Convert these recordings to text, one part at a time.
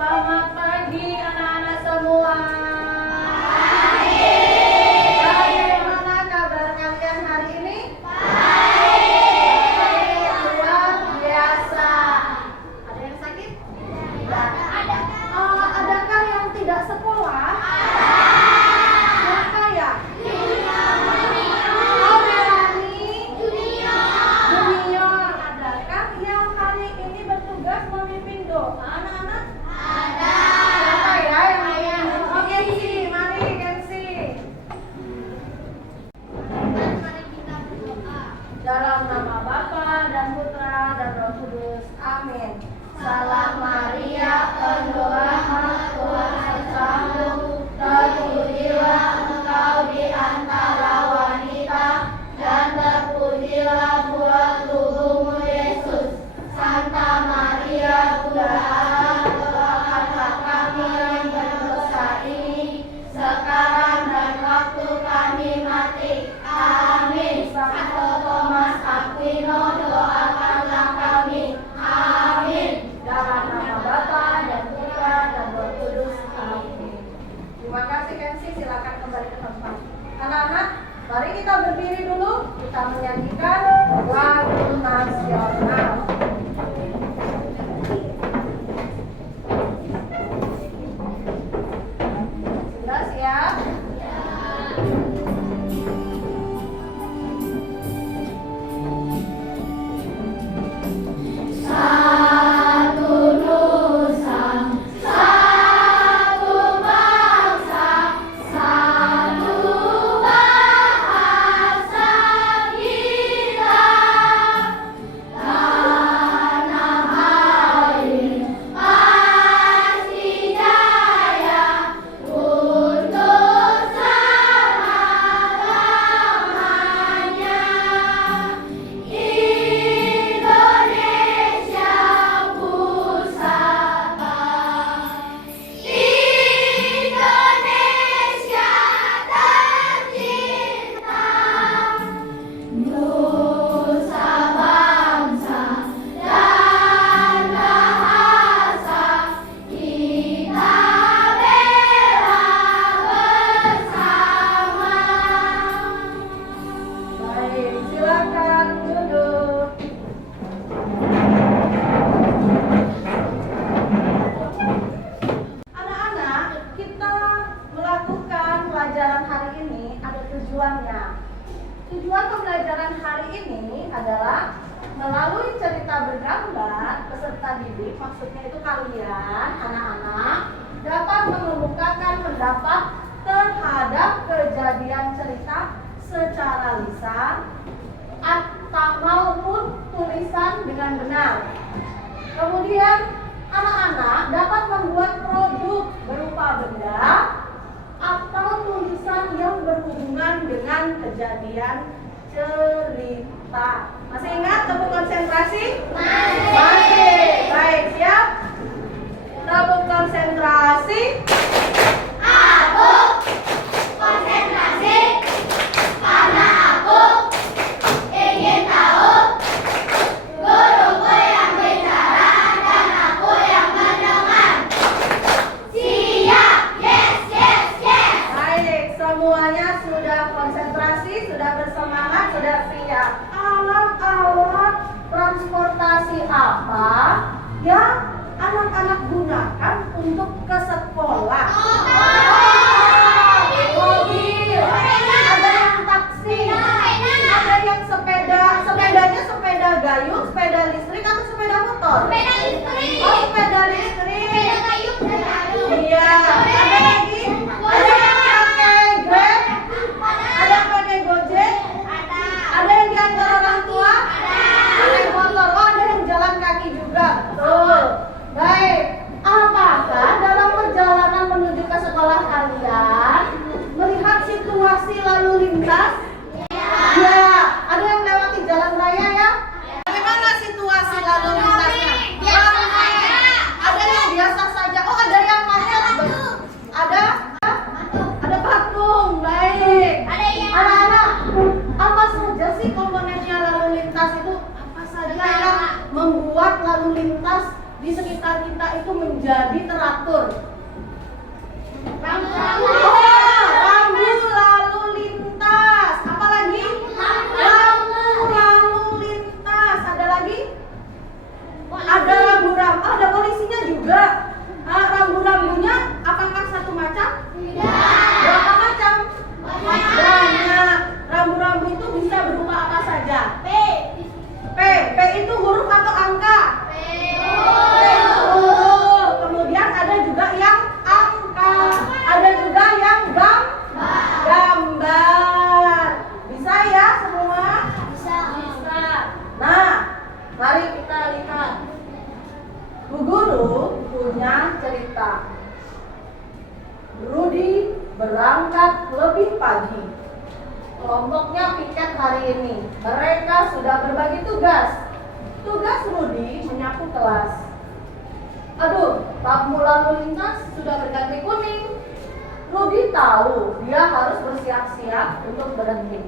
Selamat pagi anak-anak semua. Bagaimana kabar kalian hari ini? Baik, luar biasa. Ada yang sakit? Tidak. Adakah yang tidak sekolah? Siapa ya? Junior. Adakah yang hari ini bertugas memimpin doa anak-anak? Siapa ya yang memimpin? Oh, Kensi, mari Kensi. Dalam nama Bapa dan Putra dan Roh Kudus. Amin. Salam Maria, penuh rahmat, Tuhan bersamamu. Terpujilah engkau di antara wanita, dan terpujilah buah tubuhmu Yesus. Santa Maria, Bunda Allah, doakanlah kami yang berdosa ini, sekarang dan waktu kami mati. Amin. Santo Thomas Aquino, doakanlah kami. Amin. Dalam nama Bapa dan Putra dan Roh Kudus. Amin. Terima kasih Kensi, silakan kembali ke tempat. Anak-anak, mari kita berdiri dulu. Kita menyanyikan lagu nasional. Sudah siap? Satu nusa, satu bangsa, satu bahasa kita. Tanah air pasti jaya untuk selama-lamanya. Indonesia pusaka, Indonesia tercinta, nusa bangsa dan bahasa kita bela bersama. Baik, silakan duduk. Anak-anak, kita melakukan pelajaran hari ini ada tujuannya. Tujuan pembelajaran hari ini adalah melalui cerita bergambar peserta didik, maksudnya itu kalian, anak-anak, dapat mengemukakan pendapat terhadap kejadian cerita secara lisan atau maupun tulisan dengan benar. Kemudian anak-anak dapat membuat produk berupa benda atau tulisan yang berhubungan dengan kejadian cerita. Masih ingat tepuk konsentrasi? Masih. Baik, siap? Tepuk konsentrasi. Aku konsentrasi karena aku ingin tahu guruku yang bicara dan aku yang mendengar. Siap, yes, yes, yes. Baik, semuanya sudah konsentrasi, sudah bersemangat, sudah siap. Alat-alat transportasi apa yang anak-anak gunakan untuk ke sekolah? Mobil, ada yang taksi, ada yang sepeda, sepedanya sepeda gayung, sepeda listrik atau sepeda motor? Sepeda listrik. Oh, sepeda listrik. Sepeda gayung, iya. Ada lagi? Ada yang pakai Grab? Ada yang pakai Gojek? Ada yang diantar orang tua? Pakai motor. Oh, ada yang jalan kaki juga. Betul. Baik. Apakah dalam perjalanan menuju ke sekolah kalian melihat situasi lalu lintas? Ya. Ada yang melewati jalan raya ya? Bagaimana situasi lalu lintasnya? Ada yang biasa saja. Oh, ada yang macet. Ada? Ada patung. Baik. Anak-anak, apa saja sih komponennya lalu lintas itu? Apa saja yang membuat lalu lintas di sekitar kita itu menjadi teratur? Rambu lalu lintas. Apa lagi? Rambu lalu lintas. Ada lagi? Ada rambu-rambu. Ada polisinya juga. Rambu-rambunya apakah satu macam? Berapa macam? Banyak. Rambu-rambu itu bisa berupa apa saja? P itu huruf atau angka? P itu huruf. Kemudian ada juga yang angka. Ada juga yang gambar. Bisa ya semua? Bisa. Nah, mari kita lihat. Bu Guru punya cerita. Rudy berangkat lebih pagi. Kelompoknya piket hari ini. Mereka sudah berbagi tugas. Tugas Rudy menyapu kelas. Aduh, lampu lalu lintas sudah berganti kuning. Rudy tahu dia harus bersiap-siap untuk berhenti.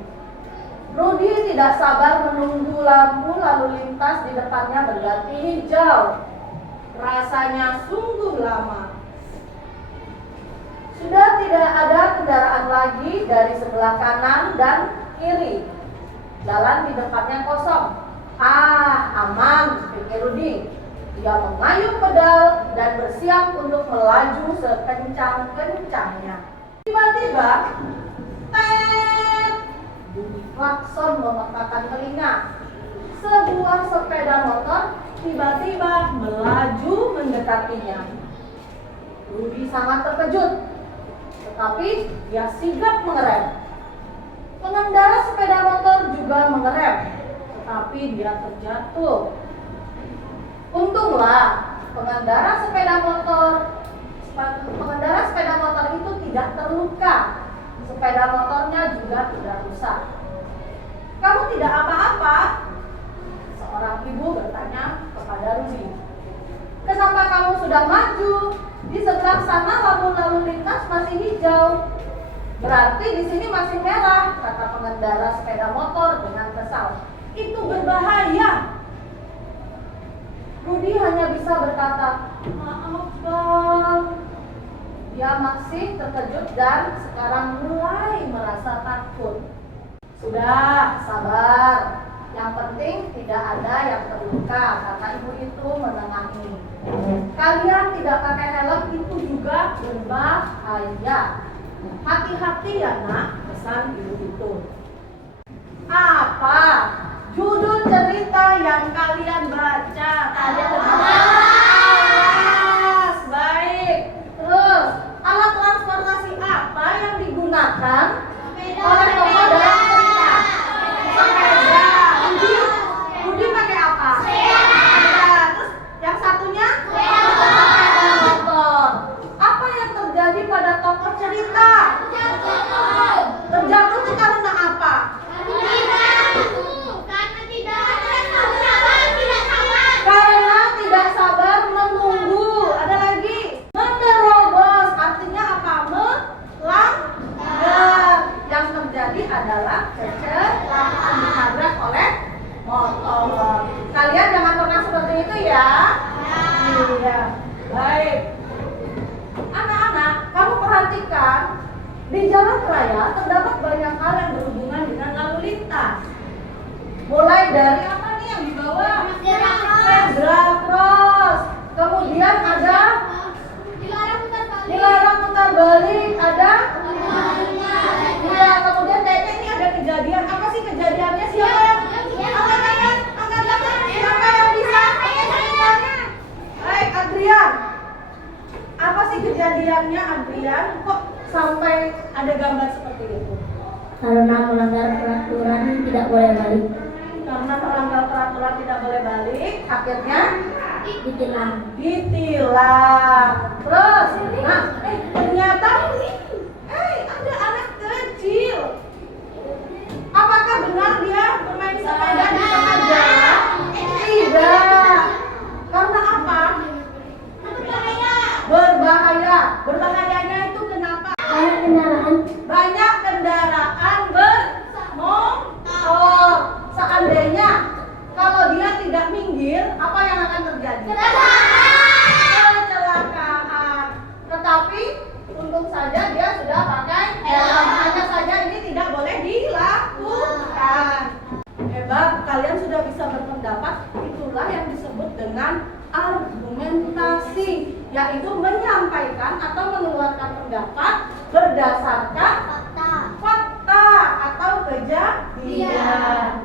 Rudy tidak sabar menunggu lampu lalu lintas di depannya berganti hijau. Rasanya sungguh lama. Sudah tidak ada kendaraan lagi dari sebelah kanan dan kiri. Jalan di depannya kosong. Aman, pikir Rudy. Dia mengayuh pedal dan bersiap untuk melaju sekencang-kencangnya. Tiba-tiba, tet! Bunyi klakson memekakan telinga. Sebuah sepeda motor tiba-tiba melaju mendekatinya. Rudy sangat terkejut, tetapi dia sigap mengerem. Pengendara sepeda motor juga mengerem, tetapi dia terjatuh. Untunglah pengendara sepeda motor itu tidak terluka. Sepeda motornya juga tidak rusak. Kamu tidak apa-apa? Seorang ibu bertanya kepada Rudy. Kenapa kamu sudah maju? Di sebelah sana lampu lalu lintas masih hijau. Berarti di sini masih merah, kata pengendara sepeda motor dengan kesal. Itu berbahaya. Rudy hanya bisa berkata, maaf bang. Dia masih terkejut dan sekarang mulai merasa takut. Sudah, sabar. Yang penting tidak ada yang terluka, kata ibu itu menengahi. Kalian tidak pakai helm itu juga berbahaya. Hati-hati ya nak, pesan ibu itu. Apa judul cerita yang kalian baca? Kalian alas, baik. Terus, alat transportasi apa yang digunakan oleh tokoh dalam cerita? Sepeda. Budi pakai apa? Sepeda. Terus yang satunya? Sepeda motor. Apa yang terjadi pada tokoh cerita? Terjatuh itu karena apa? Karena tidak sabar menunggu. Ada lagi, menerobos. Artinya apa? Melanggar. Yang terjadi adalah kecelakaan, ditabrak oleh motor. Kalian jangan pernah seperti itu ya. Iya. Baik. Anak-anak, kamu perhatikan di jalan raya terdapat banyak hal yang berhubungan dengan lalu lintas. Mulai dari apa nih yang dibawa? Zebra cross. Kemudian ada dilarang putar balik. Ada? Iya. Kemudian kayaknya ini ada kejadian. Apa sih kejadiannya? Siapa yang? Angkat tangan. Siapa yang bisa? Baik, Adrian. Apa sih kejadiannya, Adrian? Kok sampai ada gambar seperti itu? Karena melanggar peraturan tidak boleh balik. Karena melanggar peraturan tidak boleh balik, akhirnya Ditilang. Terus, nah, ternyata ada anak kecil. Apakah benar dia bermain sepeda di tengah jalan? Tidak. Karena apa? Berbahaya. Berbahayanya itu kenapa? Banyak kendaraan bermotor. Seandainya kalau dia tidak minggir, apa yang akan terjadi? tetapi untung saja dia sudah pakai helm. Hanya saja ini tidak boleh dilakukan. Hebat, kalian sudah bisa berpendapat. Itulah yang disebut dengan argumentasi, yaitu menyampaikan atau mengeluarkan pendapat berdasarkan fakta atau kejadian.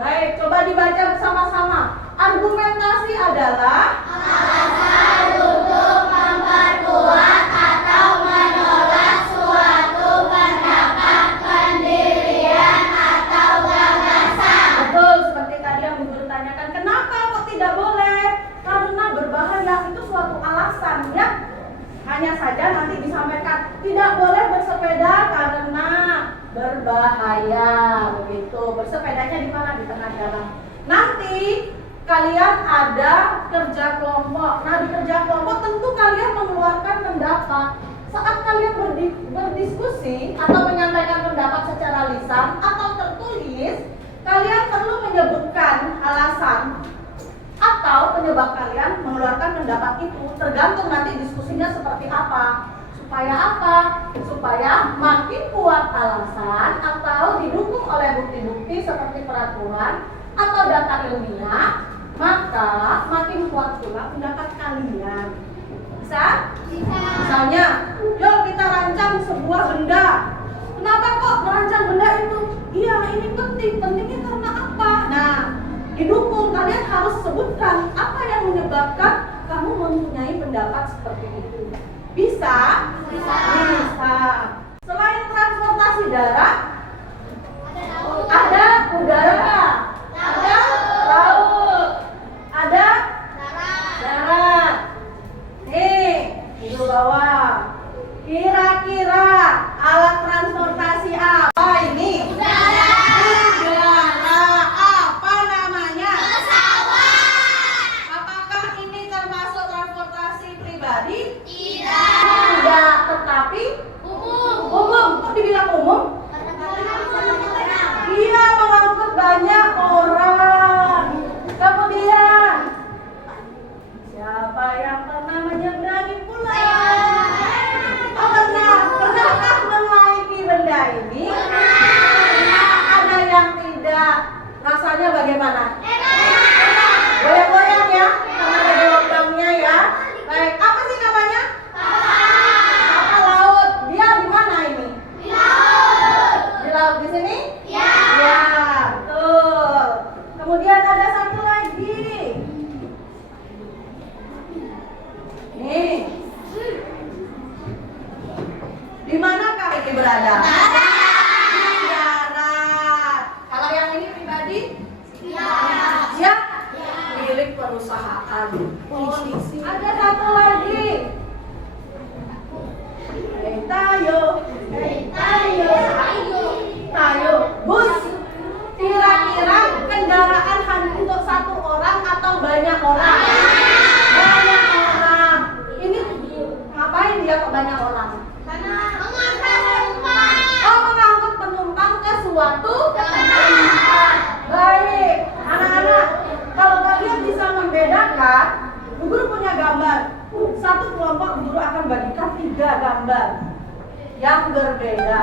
Baik, coba dibaca bersama-sama. Argumentasi adalah alasan untuk memperkuat atau menolak suatu pendapat, pendirian, atau gagasan. betul seperti tadi yang guru tanyakan. Kenapa kok tidak boleh? Karena berbahaya, itu suatu alasan ya. Hanya saja nanti disampaikan tidak boleh bersepeda karena berbahaya, begitu. Bersepedanya di mana? Di tengah jalan. Nanti kalian ada kerja kelompok. Nah, di kerja kelompok tentu kalian mengeluarkan pendapat. Saat kalian berdiskusi atau menyampaikan pendapat secara lisan atau tertulis, kalian perlu menyebutkan alasan atau penyebab kalian mengeluarkan pendapat itu. Tergantung nanti diskusinya seperti apa. Supaya apa? Supaya makin kuat alasan atau didukung oleh bukti-bukti seperti peraturan atau data ilmiah, maka makin kuat pula pendapat kalian. Bisa? Misalnya, yuk kita rancang sebuah benda. Kenapa kok merancang benda itu? Iya, ini penting. Pentingnya karena apa? Nah, didukung, kalian harus sebutkan apa yang menyebabkan kamu mempunyai pendapat seperti itu. Bisa? Bisa. Selain transportasi darat, ada udara, ada laut, ada darat. Nih, ibu bawa. Kira-kira alat transportasi apa ini? Udara. Apa namanya? Pesawat. Apakah ini termasuk transportasi pribadi? Tidak. Tidak, tetapi Umum. umum. Kok dibilang umum? Iya, mengangkut banyak orang. Kemudian, siapa yang pernah menyeberangi pulau? Oh, pernahkah menaiki benda ini? Ada yang tidak. Rasanya bagaimana? Goyang-goyang ya, karena ada gelombangnya ya. Baik, apa sih namanya? Kapal laut. Dia di mana ini? Di laut di sini? Ya, betul. Kemudian ada satu lagi. Nih. Di manakah ini berada? Di darat. Kalau yang ini pribadi? Ya. Milik perusahaan. Ada satu lagi. Tayo. Bus. Kira-kira kendaraan hanya untuk satu orang atau banyak orang? Banyak orang. Ini ngapain dia kok banyak orang? Oh, mengangkut penumpang ke suatu tempat. Baik, anak-anak, kalau kalian bisa membedakan, guru punya gambar. Satu kelompok guru akan bagikan 3 gambar yang berbeda.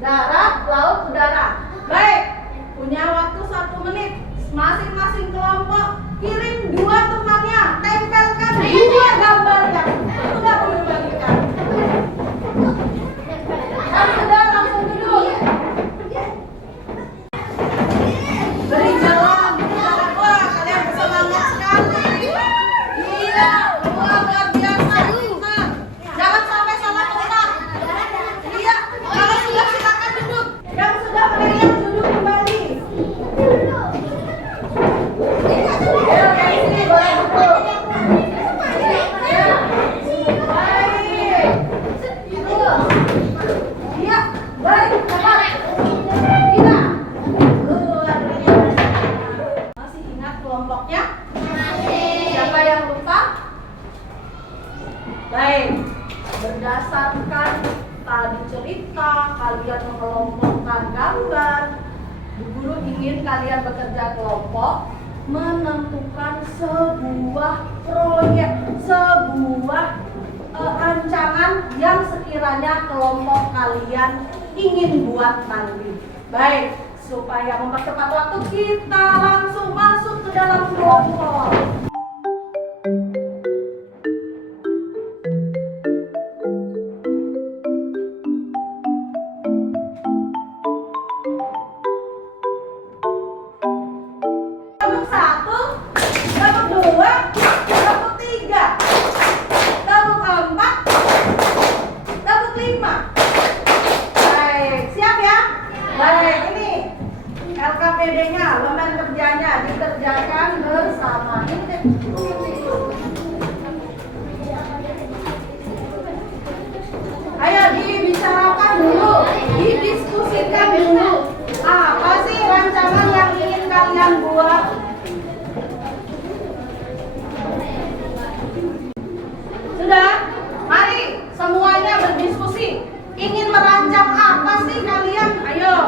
Darat, laut, udara. Baik, punya waktu 1 menit. Masing-masing kelompok kirim 2 temannya, tempelkan 2 gambarnya. Sudah boleh bagikan. Yang sudah langsung duduk. Beri jalan. Wah, kalian bersemangat sekali. Iya, luar biasa. Jangan sampai salah tempat. Iya, kalau sudah silakan duduk. Yang sudah meriang duduk kembali. Ayo, dari sini boleh duduk. Ya. Baik. Iya, baik. Cepat. Kita. Luar biasa. Masih ingat kelompoknya? Siapa yang lupa? Baik. Berdasarkan tadi cerita, kalian mengelompokkan gambar. Bu Guru ingin kalian bekerja kelompok, menentukan sebuah proyek, sebuah rancangan yang sekiranya kelompok kalian ingin buat nanti. Baik, supaya mempercepat waktu, kita langsung masuk ke dalam kelompok. Kelompok 1, kelompok 2, kelompok 3, kelompok 4, kelompok 5. Baik, siap ya? Baik, ini LKPD-nya, lembar kerjanya dikerjakan bersama. Ayo dibicarakan dulu, didiskusikan dulu. Apa sih rancangan yang ingin kalian buat? Sudah? Mari semuanya berdiskusi. Ingin merancang apa sih kalian? Ayo.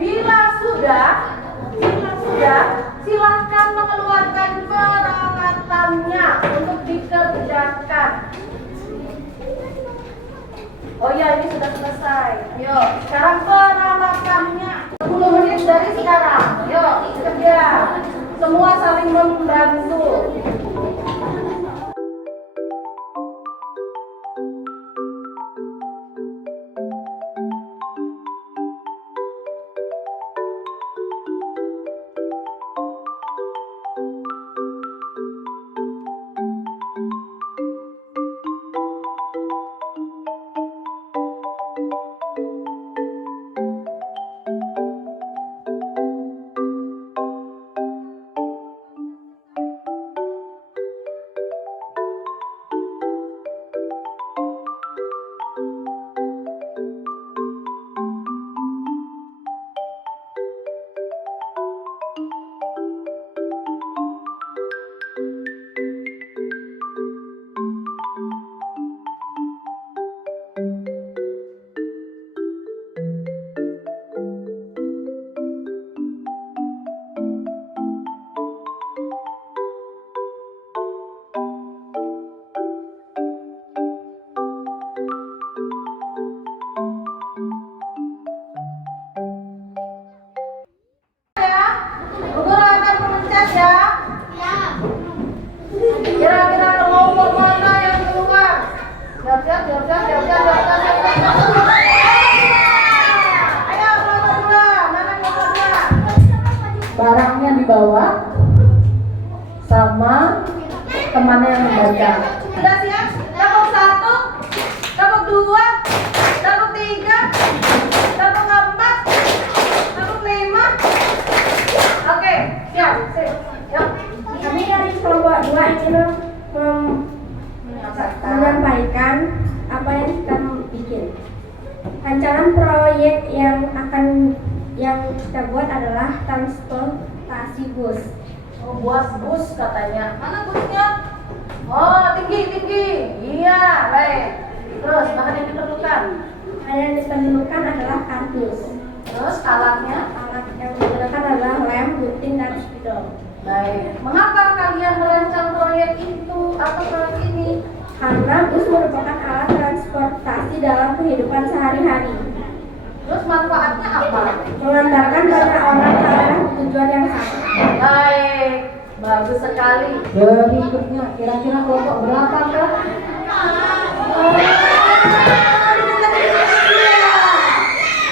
Bila sudah, silahkan mengeluarkan peralatannya untuk dikerjakan. Oh ya, ini sudah selesai. Yuk, sekarang peralatannya. 10 menit dari sekarang. Yuk, kerja. Semua saling membantu. Kira-kira kelompok mana yang keluar? Siap. Ayo kelompok 2, mana kelompok 2? Barangnya dibawa sama temannya yang membaca. Sudah siap? Kelompok 1, kelompok 2, kelompok 3, kelompok 4, kelompok 5. Oke, siap. Yuk. Kami dari kelompok 2 ingin menyampaikan apa yang kita bikin. Rancangan proyek yang kita buat adalah transportasi bus. Oh, buat bus katanya. Mana busnya? Oh, tinggi. Iya, baik. Terus, bahan yang diperlukan? Bahan yang diperlukan adalah kardus. Terus, alatnya? Alat yang digunakan adalah lem, gunting, dan spidol. Baik. Mengapa kalian merancang proyek itu atau proyek ini? Karena bus merupakan alat transportasi dalam kehidupan sehari-hari. Terus manfaatnya apa? Mengantarkan banyak orang ke arah tujuan yang sama. Baik, bagus sekali. Berikutnya, kira-kira kelompok berapa kah?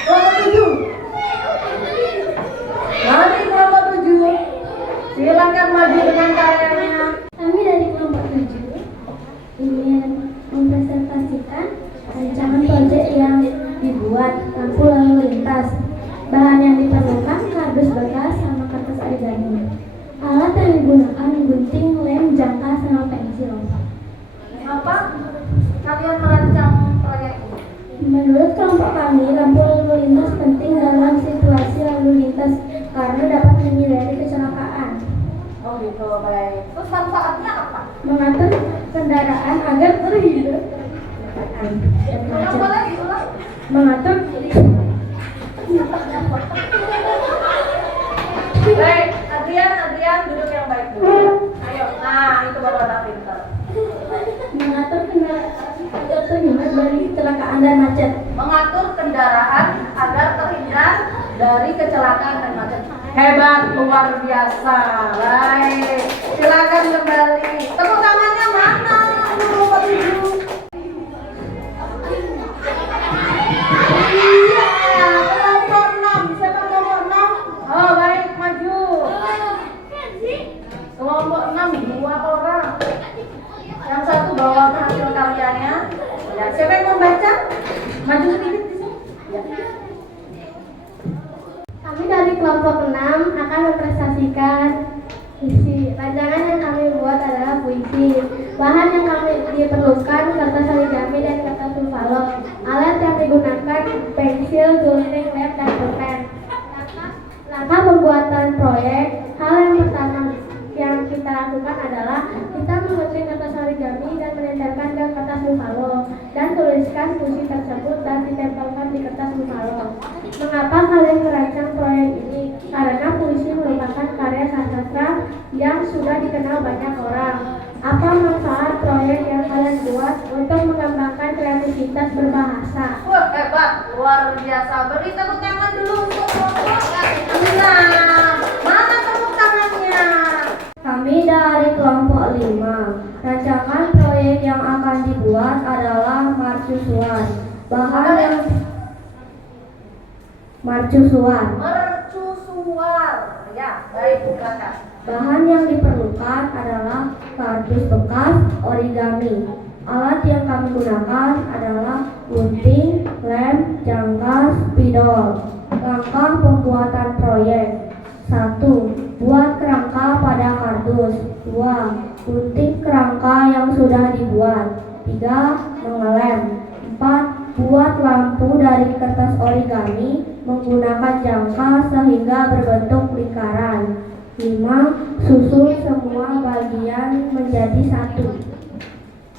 Kelompok 7. Mari kelompok 7. Silakan maju dengan karyanya. Kami dari kelompok 7 ingin mempresentasikan rancangan proyek yang dibuat, lampu lalu lintas. Bahan yang diperlukan kardus bekas sama kertas origami. Alat yang digunakan gunting, lem, jangka, sama pensil. Mengapa kalian merancang proyek baik. Terus manfaatnya apa? Mengatur kendaraan agar terhindar dan Ulang macet. boleh diulang? Mengatur Baik, Adrian duduk yang baik dulu. Ayo, nah itu baru anak pintar. mengatur kendaraan agar terhindar dari kecelakaan dan macet. Mengatur kendaraan agar terhindar dari kecelakaan dan macet. Hebat, luar biasa. Baik, silakan kembali. Tepuk tangannya mana? Nomor 7. Iya, kelompok 6. Siapa kelompok 6? Oh, baik, maju. Kelompok 6, 2 orang. Yang satu bawa hasil karyanya. Ya, siapa yang mau baca? Maju sedikit di sini. Ya. Kami dari kelompok 6 akan mempresentasikan puisi. Rancangan yang kami buat adalah puisi. Bahan yang kami diperlukan kertas origami dan kertas sulfalo. Alat yang digunakan pensil, gunting, lem, dan pulpen. Langkah pembuatan proyek. Hal yang pertama yang kita lakukan adalah kita mengunting kertas origami dan menempelkan ke kertas sulfalo dan tuliskan puisi tersebut dan ditempelkan di kertas sulfalo. Mengapa kalian merancang proyek ini? Karena puisi merupakan karya sastra yang sudah dikenal banyak orang. Apa manfaat proyek yang kalian buat untuk mengembangkan kreativitas berbahasa? Wah, hebat, luar biasa. Beri tepuk tangan dulu untuk kelompok 6. Mana tepuk tangannya? Kami dari kelompok 5. Rancangan proyek yang akan dibuat adalah mercusuar. Bahan yang mercusuar. Mercusuar. Ya, baik, silakan. Bahan yang diperlukan adalah kardus bekas origami. Alat yang kami gunakan adalah gunting, lem, jangka, spidol. Langkah pembuatan proyek. 1. Buat kerangka pada kardus. 2. Gunting kerangka yang sudah dibuat. 3. Mengelem. 4. Buat lampu dari kertas origami menggunakan jangka sehingga berbentuk lingkaran. 5. Susun semua bagian menjadi satu.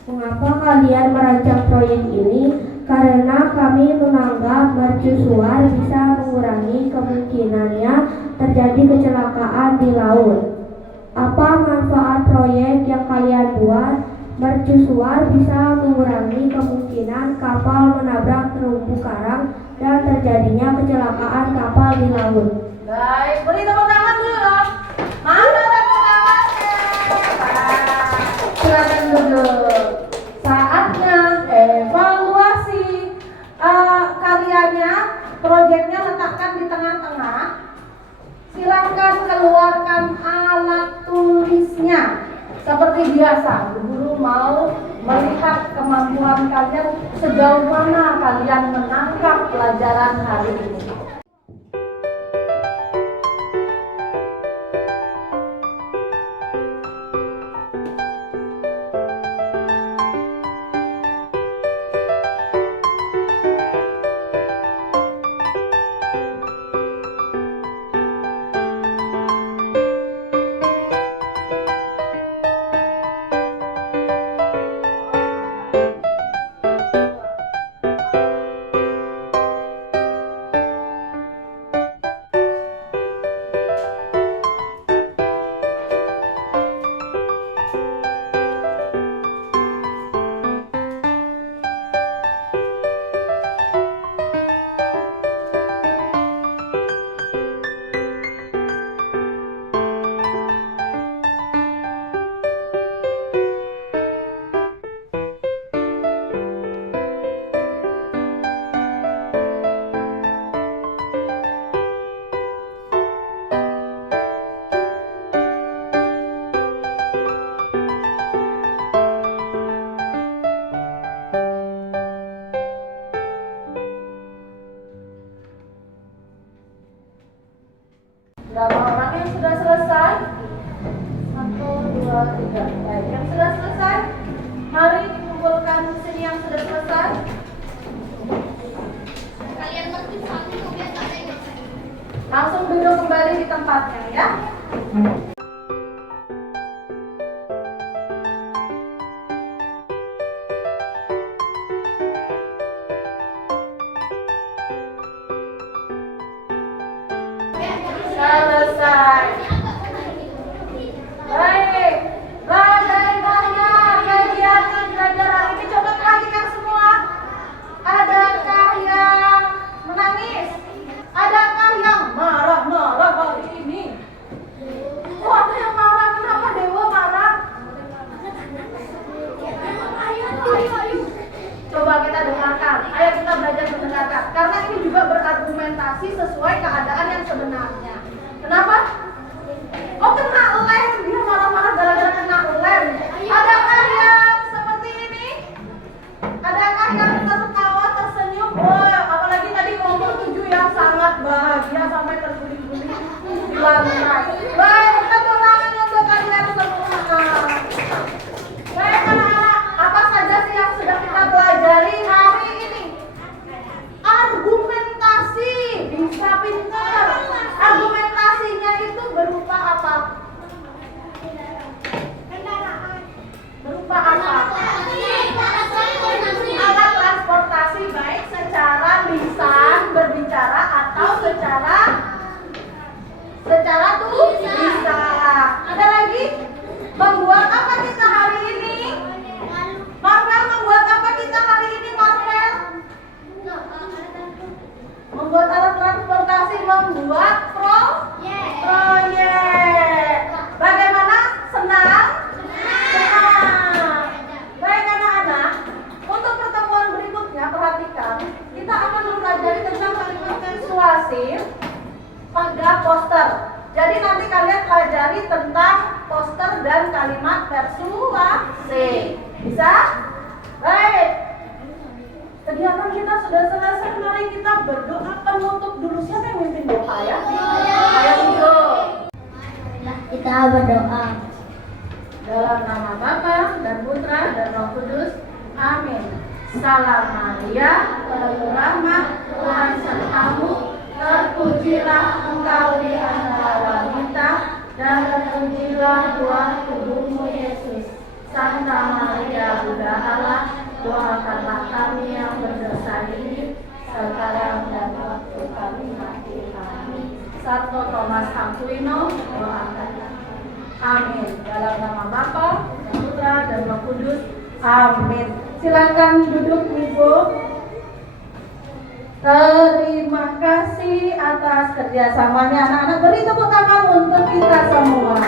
Mengapa kalian merancang proyek ini? Karena kami menganggap mercusuar bisa mengurangi kemungkinannya terjadi kecelakaan di laut. Apa manfaat proyek yang kalian buat? Mercusuar bisa mengurangi kemungkinan kapal menabrak terumbu karang dan terjadinya kecelakaan kapal di laut. Baik, beri tepuk tangan dulu dong. Mana tepuk tangannya? Nah, silakan duduk. Saatnya evaluasi karyanya, proyeknya letakkan di tengah-tengah. Silakan keluarkan alat tulisnya. Seperti biasa, guru mau melihat kemampuan kalian sejauh mana kalian menangkap pelajaran hari ini. Berapa orang yang sudah selesai? 1, 2, 3. Baik, yang sudah selesai, mari dikumpulkan di sini yang sudah selesai. Kalian ngerti satu biar tak ada yang ngerti. Langsung duduk kembali di tempatnya ya. kasih sesuai keadaan yang sebenarnya. Kenapa? Oh, kena lem, dia marah-marah gara-gara kena lem. Adakah yang seperti ini? Adakah yang tertawa, tersenyum? Oh, apalagi tadi kelompok 7 yang sangat bahagia sampai terguling-guling di lantai. Baik, tepuk tangan untuk kalian semua. Baik anak-anak, apa saja sih yang sudah kita pelajari hari ini? Argumentasi, bisa pintar. Argumentasinya itu berupa apa? Berupa apa? Alat transportasi, baik secara lisan berbicara atau secara tulisan. Ada lagi? Membuat apa kita hari ini? Marvel, membuat apa kita hari ini, Marvel? Membuat alat transportasi, membuat proyek. Bagaimana? Senang? Senang. Baik anak-anak, untuk pertemuan berikutnya perhatikan, kita akan mempelajari tentang kalimat persuasif pada poster. Jadi nanti kalian pelajari tentang poster dan kalimat persuasif. Bisa? Baik. Kegiatan kita sudah selesai, mari kita berdoa penutup dulu. Siapa yang mimpin doa ya? Ayo dulu. Kita berdoa. Dalam nama Bapa dan Putra dan Roh Kudus. Amin. Salam Maria, penuh rahmat, Tuhan sertamu. Terpujilah engkau di antara wanita, dan terpujilah buah tubuhmu Yesus. Santa Maria, Bunda Allah, doakanlah kami yang berdosa ini, sekarang dan waktu kami mati. Amin. Santo Thomas Aquino, doakanlah. Amin. Dalam nama Bapa, dan Putra, dan Roh Kudus. Amin. Silakan duduk, Ibu. Terima kasih atas kerjasamanya anak-anak. Beri tepuk tangan untuk kita semua.